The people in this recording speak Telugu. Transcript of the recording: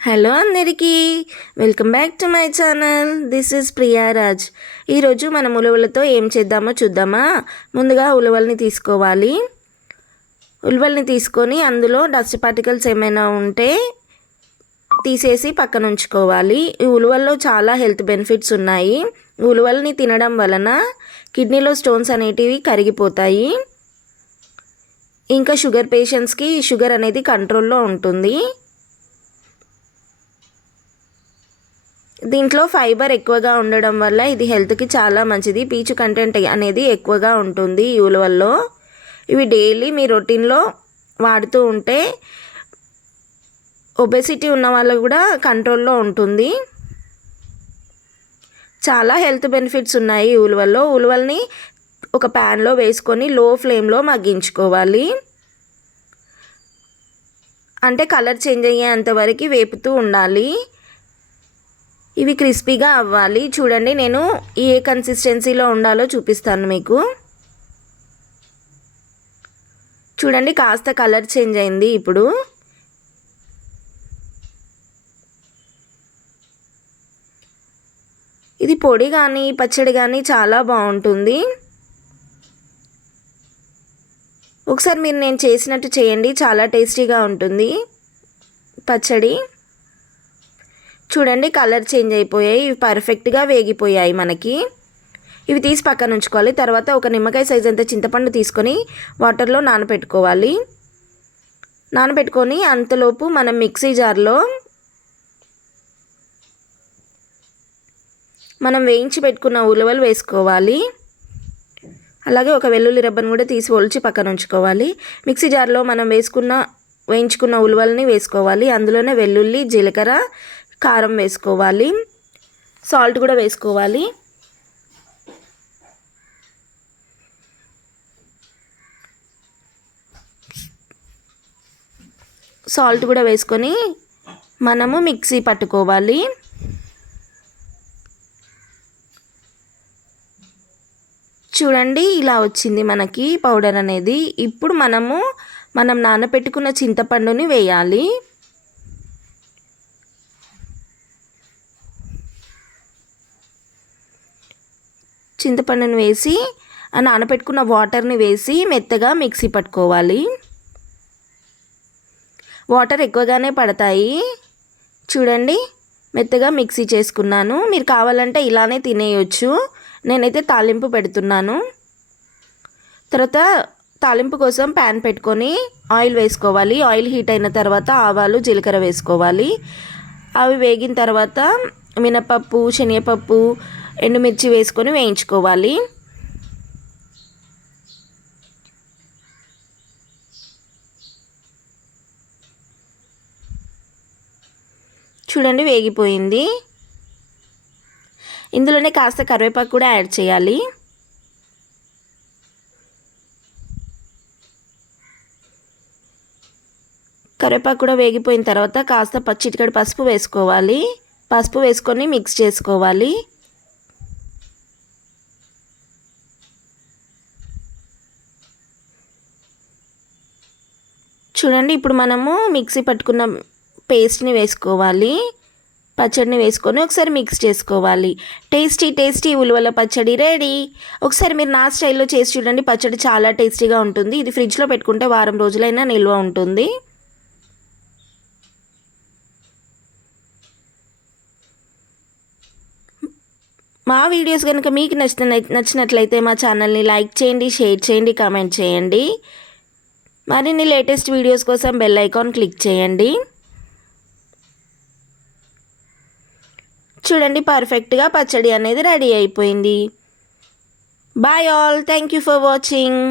హలో అందరికీ welcome back to my channel. This is Priyaraj ఈరోజు మనం ఉలవలతో ఏం చేద్దామో చూద్దామా? ముందుగా ఉలవల్ని తీసుకోవాలి. ఉలవల్ని తీసుకొని అందులో డస్ట్ పార్టికల్స్ ఏమైనా ఉంటే తీసేసి పక్కన ఉంచుకోవాలి. ఈ ఉలవల్లో చాలా హెల్త్ బెనిఫిట్స్ ఉన్నాయి. ఉలవల్ని తినడం వలన కిడ్నీలో స్టోన్స్ అనేటివి కరిగిపోతాయి. ఇంకా షుగర్ పేషెంట్స్కి షుగర్ అనేది కంట్రోల్లో ఉంటుంది. దీంట్లో ఫైబర్ ఎక్కువగా ఉండడం వల్ల ఇది హెల్త్కి చాలా మంచిది. పీచు కంటెంట్ అనేది ఎక్కువగా ఉంటుంది ఈ ఉలవల్లో. ఇవి డైలీ మీ రొటీన్లో వాడుతూ ఉంటే ఒబెసిటీ ఉన్న వాళ్ళకు కూడా కంట్రోల్లో ఉంటుంది. చాలా హెల్త్ బెనిఫిట్స్ ఉన్నాయి ఈ ఉలవల్లో. ఉలవల్ని ఒక ప్యాన్లో వేసుకొని లో ఫ్లేమ్లో మగ్గించుకోవాలి. అంటే కలర్ చేంజ్ అయ్యేంత వరకు వేపుతూ ఉండాలి. ఇవి క్రిస్పీగా అవ్వాలి. చూడండి నేను ఏ కన్సిస్టెన్సీలో ఉండాలో చూపిస్తాను మీకు. చూడండి కాస్త కలర్ చేంజ్ అయింది ఇప్పుడు. ఇది పొడి కానీ పచ్చడి కానీ చాలా బాగుంటుంది. ఒకసారి మీరు నేను చేసినట్టు చేయండి చాలా టేస్టీగా ఉంటుంది పచ్చడి. చూడండి కలర్ చేంజ్ అయిపోయాయి. ఇవి పర్ఫెక్ట్గా వేగిపోయాయి మనకి. ఇవి తీసి పక్కన ఉంచుకోవాలి. తర్వాత ఒక నిమ్మకాయ సైజ్ అంత చింతపండు తీసుకొని వాటర్లో నానబెట్టుకోవాలి నానబెట్టుకొని అంతలోపు మనం మిక్సీ జార్లో మనం వేయించి పెట్టుకున్న ఉలవలు వేసుకోవాలి. అలాగే ఒక వెల్లుల్లి రబ్బను కూడా తీసి ఒలిచి పక్కన ఉంచుకోవాలి. మిక్సీ జార్లో మనం వేసుకున్న వేయించుకున్న ఉలవల్ని వేసుకోవాలి. అందులోనే వెల్లుల్లి జీలకర్ర కారం వేసుకోవాలి. సాల్ట్ కూడా వేసుకోవాలి. సాల్ట్ కూడా వేసుకొని మనము మిక్సీ పట్టుకోవాలి. చూడండి ఇలా వచ్చింది మనకి పౌడర్ అనేది. ఇప్పుడు మనము మనం నానబెట్టుకున్న చింతపండుని వేయాలి. చింతపండుని వేసి నానబెట్టుకున్న వాటర్ని వేసి మెత్తగా మిక్సీ పట్టుకోవాలి. వాటర్ ఎక్కువగానే పడతాయి. చూడండి మెత్తగా మిక్సీ చేసుకున్నాను. మీరు కావాలంటే ఇలానే తినేయొచ్చు. నేనైతే తాలింపు పెడుతున్నాను. తర్వాత తాలింపు కోసం ప్యాన్ పెట్టుకొని ఆయిల్ వేసుకోవాలి. ఆయిల్ హీట్ అయిన తర్వాత ఆవాలు జీలకర్ర వేసుకోవాలి. అవి వేగిన తర్వాత మినపప్పు శనగపప్పు ఎండుమిర్చి వేసుకొని వేయించుకోవాలి. చూడండి వేగిపోయింది. ఇందులోనే కాస్త కరివేపాకు కూడా యాడ్ చేయాలి. కరివేపాకు కూడా వేగిపోయిన తర్వాత కాస్త పచ్చిటికడి పసుపు వేసుకోవాలి. పసుపు వేసుకొని మిక్స్ చేసుకోవాలి. చూడండి ఇప్పుడు మనము మిక్సీ పట్టుకున్న పేస్ట్ని వేసుకోవాలి. పచ్చడిని వేసుకొని ఒకసారి మిక్స్ చేసుకోవాలి. టేస్టీ టేస్టీ ఉలువల పచ్చడి రెడీ. ఒకసారి మీరు నా స్టైల్లో చేసి చూడండి పచ్చడి చాలా టేస్టీగా ఉంటుంది. ఇది ఫ్రిడ్జ్లో పెట్టుకుంటే వారం రోజులైనా నిల్వ ఉంటుంది. మా వీడియోస్ కనుక మీకు నచ్చిన నచ్చినట్లయితే మా ఛానల్ని లైక్ చేయండి షేర్ చేయండి కామెంట్ చేయండి. మరిన్ని లేటెస్ట్ వీడియోస్ కోసం బెల్ ఐకాన్ క్లిక్ చేయండి. చూడండి పర్ఫెక్ట్గా పచ్చడి అనేది రెడీ అయిపోయింది. Bye all thank you for watching